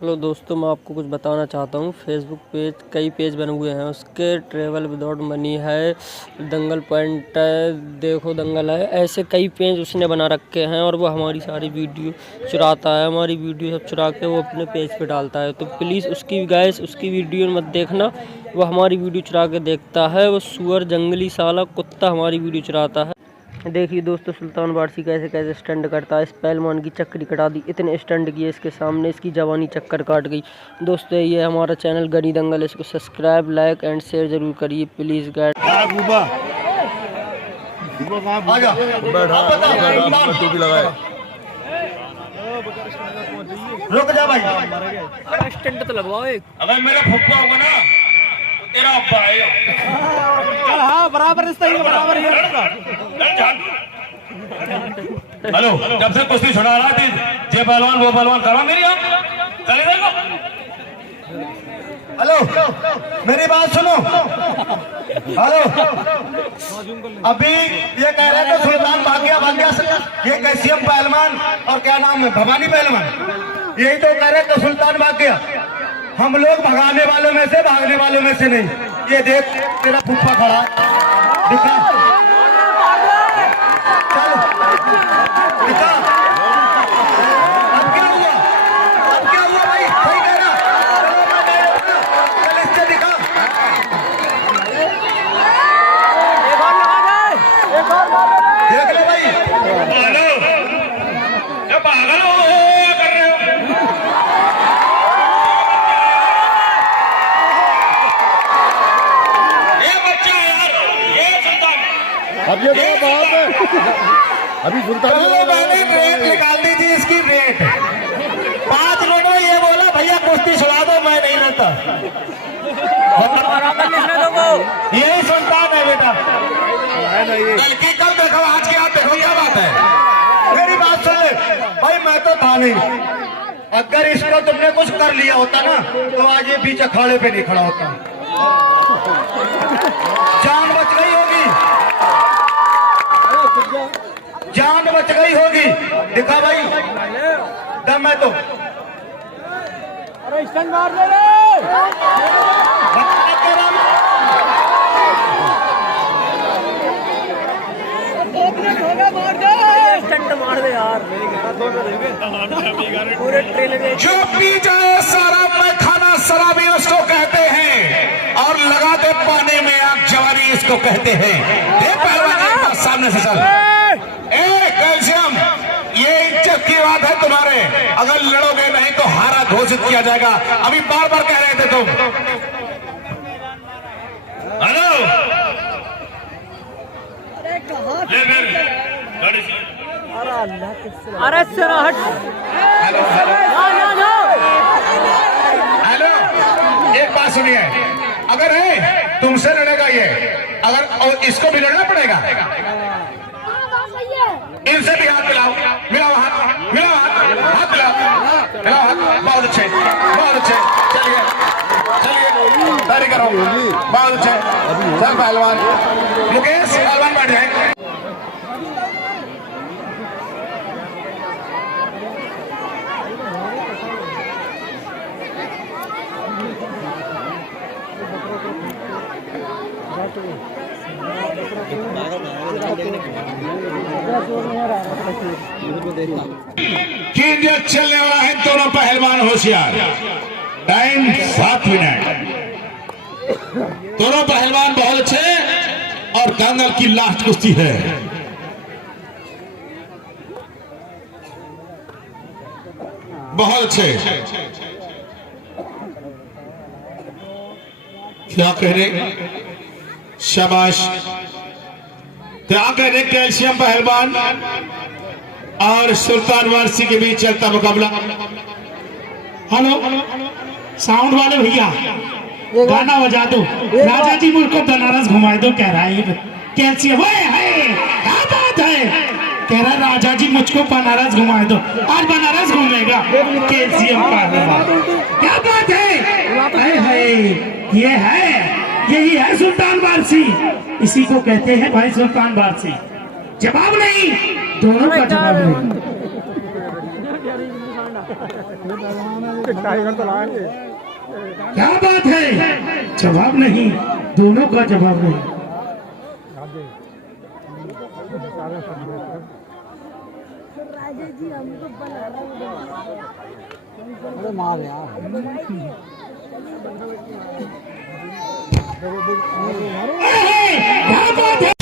Hello दोस्तों, मैं आपको कुछ बताना चाहता हूँ। फेसबुक पेज कई पेज बने हुए हैं उसके। ट्रैवल विदाउट मनी है, दंगल पॉइंट है, देखो दंगल है, ऐसे कई पेज उसने बना रखे हैं और वो हमारी सारी वीडियो चुराता है। हमारी वीडियो सब चुरा के वो अपने पेज पे डालता है। तो प्लीज़ उसकी वीडियो मत देखना। वो हमारी वीडियो चुरा के देखता है। वो सुअर जंगली साला कुत्ता हमारी वीडियो चुराता है। देखिए दोस्तों, सुल्तान बारसी कैसे कैसे स्टंट करता है। इस पहलवान की चक्करी कटा दी, इतने स्टंट किए इसके सामने, इसकी जवानी चक्कर काट गई। दोस्तों, ये हमारा चैनल गनी दंगल, इसको सब्सक्राइब, लाइक एंड शेयर जरूर करिए प्लीज़ गाइस। रुक जा भाई, स्टंट तो लगवाओ एक। अगर मेरा फुप्पा होगा ना तेरा अब्बा आएगा। हाँ बराबर रिश्ता ही बराबर ही हेलो, जब से कुश्ती छुड़ा रहा थी ये पहलवान वो पहलवान करो मेरी चले देखो। हेलो, मेरी बात सुनो। हेलो, अभी ये कह रहे थे सुल्तान भाग गया ये कैसीएम पहलवान और क्या नाम है भवानी पहलवान, यही तो कह रहे थे सुल्तान भाग गया। हम लोग भगाने वालों में से, भागने वालों में से नहीं। ये देख तेरा फुफ्फा खड़ा दिखा, चल दिखा। अब क्या हुआ, अब क्या हुआ भाई, सही कह रहा। चल इससे दिखा, देख लो भाई। हेलो, ये पागल हो कर रहे हो। अब ये बड़ा बात है। अभी सुल्तान मैंने रेट निकाल दी थी इसकी रेट 5 मिनट में। ये बोला भैया कुश्ती छुड़ा दो, मैं नहीं लेता। यही सुल्तान है बेटा। गलती कब देखो, आज की आप देखो क्या बात है। मेरी बात सुन ले भाई, मैं तो था नहीं। अगर इसको तुमने कुछ कर लिया होता ना तो आज ये बीच अखाड़े पे नहीं खड़ा होता। जान बच गई होगी, जान बच गई होगी। दिखा भाई दम है तो। अरे स्टंट मार ले रे, स्टंट मार दे यार, जो पी जाए सारा मैं खाना शराबी उसको कहते हैं, और लगाते पानी में आग जवानी इसको कहते हैं। ये पहलवान सामने से चल। कैल्शियम, ये इज्जत की बात है तुम्हारे। अगर लड़ोगे नहीं तो हारा घोषित किया जाएगा। अभी बार बार कह रहे थे तुम। हेलो, अरे सर हट। हेलो, एक बात सुनिए, अगर है तुमसे लड़ेगा ये, अगर और इसको भी लड़ना पड़ेगा। इनसे भी हाथ मिलाओ, मिलाओ हाथ, मिलाओ हाथ, हाथ मिलाओ, मिलाओ हाथ। बहुत अच्छे, बहुत अच्छे। चलिए चलिए, तैयारी करो। बहुत अच्छे, चल पहलवान। मुकेश पहलवान बैठ जाए। चलने वाला है, दोनों पहलवान होशियार। Time 7 minute. दोनों पहलवान बहुत अच्छे और दंगल की लास्ट कुश्ती है। बहुत अच्छे। क्या कह रहे, शाबाश। क्या कह रहे कैल्शियम पहलवान और सुल्तान वारसी के बीच चलता मुकाबला। हेलो, साउंड वाले भैया गाना बजा दो। राजा जी मुझको बनारस घुमा दो, कह रहा है कैल्शियम। क्या बात है, कह रहा राजा जी मुझको बनारस घुमा दो। आज बनारस घूमेगा कैल्शियम पहलवान। क्या बात है, यही है सुल्तान वारसी। इसी को कहते हैं भाई सुल्तान वारसी। जवाब नहीं, दोनों का जवाब नहीं। टाइगर तो लाएंगे। क्या बात है, जवाब नहीं, दोनों का जवाब नहीं। अरे मार यार। क्या बात है।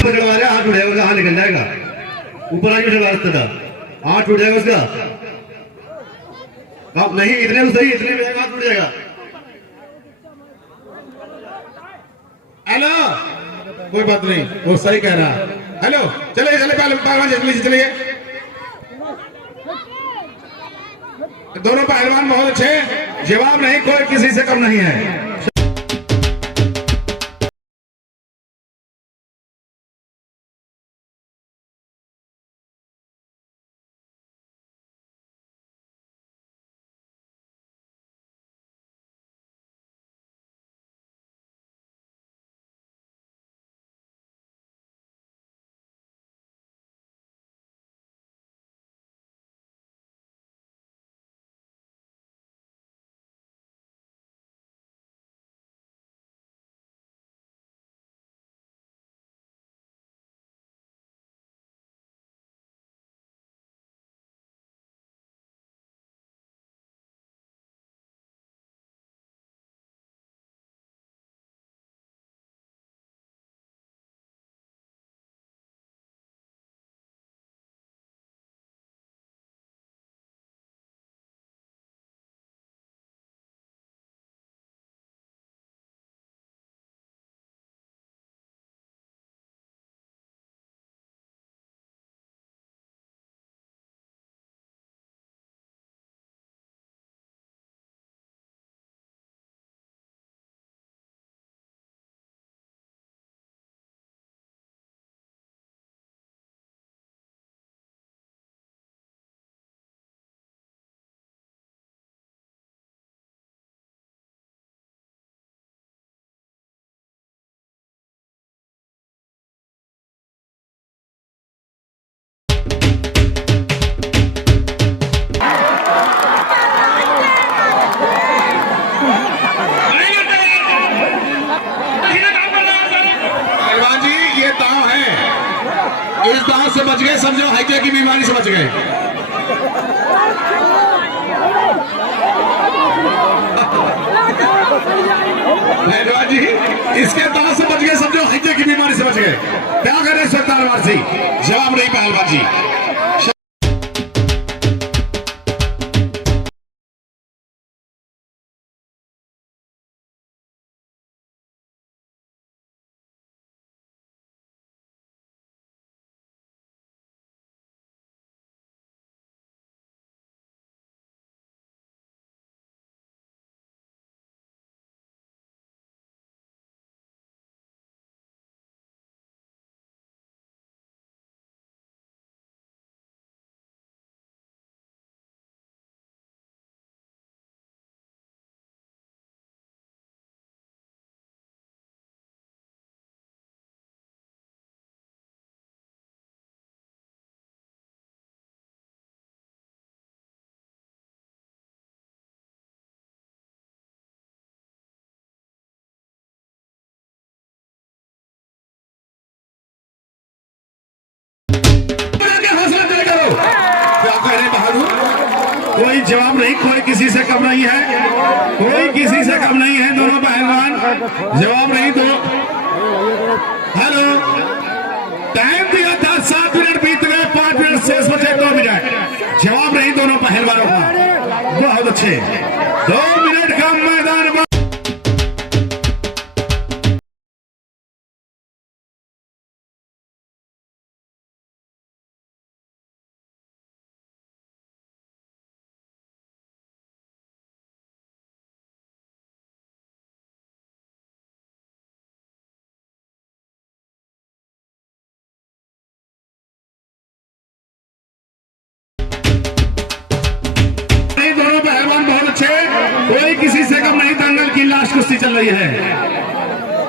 पकड़वा रहा, हाथ उठाएगा उसका, हाथ निकल जाएगा, ऊपर आगे उठा रास्ते का, हाथ उठ जाएगा उसका, नहीं इतने में सही, इतने में हाथ उठ जाएगा। हेलो, कोई बात नहीं, वो सही कह रहा है। हेलो, चले चले पहलवान चलिए। दोनों पहलवान बहुत अच्छे, जवाब नहीं, कोई किसी से कम नहीं है। इस दांव से बच गए, समझो हैजे की बीमारी से बच गए। जी इसके दांव से बच गए, समझो हैजे की बीमारी से बच गए। क्या करें सुल्तान वारसी, जवाब नहीं पहलवान जी। किसी से कम नहीं है, कोई किसी से कम नहीं है। दोनों पहलवान जवाब नहीं दो। हेलो, टाइम दिया था 7 मिनट बीत गए, 5 मिनट शेष बचे, 2 मिनट। जवाब नहीं दोनों पहलवानों का। बहुत अच्छे, 2 मिनट का मैदान। कोई किसी से कम नहीं। दंगल की लास्ट कुश्ती चल रही है।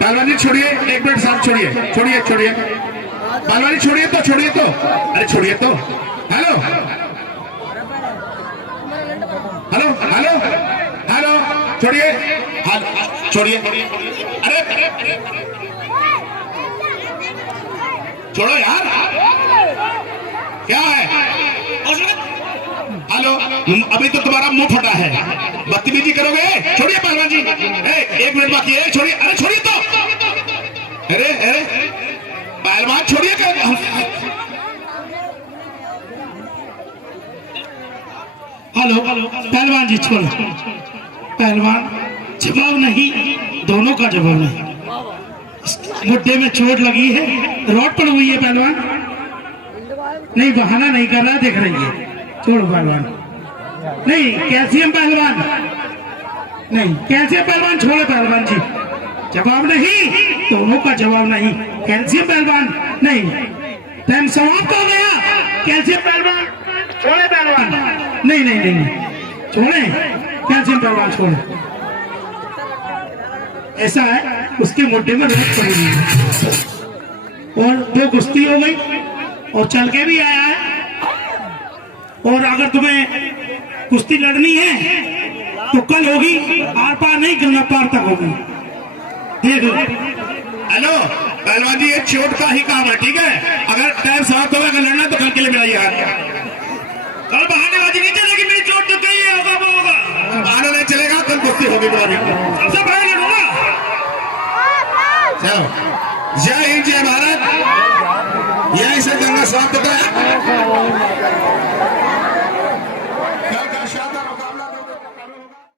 पहलवान जी छोड़िए, 1 मिनट साथ छोड़िए, छोड़िए छोड़िए पहलवान जी, छोड़िए तो, छोड़िए तो, अरे छोड़िए तो। हेलो हेलो हेलो हेलो, छोड़िए, छोड़िए, अरे छोड़ो यार, क्या है? हेलो, अभी तो तुम्हारा मुंह फटा है, बदतमीजी करोगे? छोड़िए पहलवान जी, 1 मिनट बाकी है, छोड़िए, अरे छोड़िए तो, अरे अरे पहलवान छोड़िए। हेलो पहलवान जी, छोड़ो पहलवान, जवाब नहीं, दोनों का जवाब नहीं। मुद्दे में चोट लगी है, रॉड पड़ हुई है पहलवान। नहीं, बहाना नहीं कर रहा, देख रही है। छोड़ो पहलवान, नहीं कैल्शियम पहलवान, नहीं कैल्शियम पहलवान, छोड़ो पहलवान जी, जवाब नहीं, दोनों का जवाब नहीं। कैल्शियम पहलवान नहीं, टाइम समाप्त हो गया। कैल्शियम पहलवान छोड़े, पहलवान नहीं नहीं नहीं, छोड़े कैल्शियम पहलवान, छोड़े। ऐसा है, उसके मुद्दे में रोक पड़ी है और 2 कुश्ती हो गई और चल के भी आया है। और अगर तुम्हें कुश्ती लड़नी है तो कल होगी, आर पार नहीं करना, पार तक होगी, देख लो। हेलो पहलवान जी, ये चोट का ही काम है, ठीक है? अगर टाइम समाप्त होगा, अगर लड़ना तो कल के लिए मिलाइए यार। कल बहानेबाजी नहीं चलेगी, मेरी चोट तो कही है, होगा वो होगा, बहाना नहीं चलेगा, कल कुश्ती होगी तुम्हारी, सबसे पहले लड़ूंगा। चलो, जय हिंद, जय भारत। यही से दंगा समाप्त होता है।